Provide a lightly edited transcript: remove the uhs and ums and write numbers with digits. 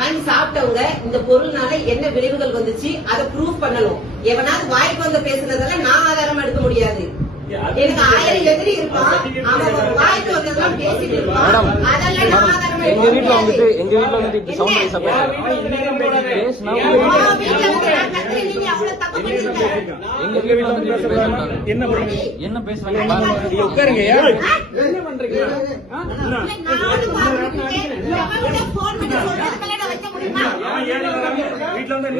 வாங்கி சாப்பிட்டவங்க இந்த பொருள்னால என்ன விளைவுகள் வந்துச்சு அதை ப்ரூவ் பண்ணணும். எவனாவது வாய்ப்பு வந்து பேசுனதெல்லாம் நான் ஆதாரமா எடுக்க முடியாது. எனக்கு 1000 எதிரி இருப்பான், அவன் வாய்ப்பு வந்ததெல்லாம் பேசிட்டு இருப்பான், அதெல்லாம் நான் ஆதாரமா எங்க வீட்டுல வந்துட்டு இப்படி சவுண்ட் ரைஸ் பேசினா எங்க வீட்டுல வந்து என்ன பேசுறாங்க உட்காருங்க. என்ன பண்றீங்க? வீட்டுல வந்து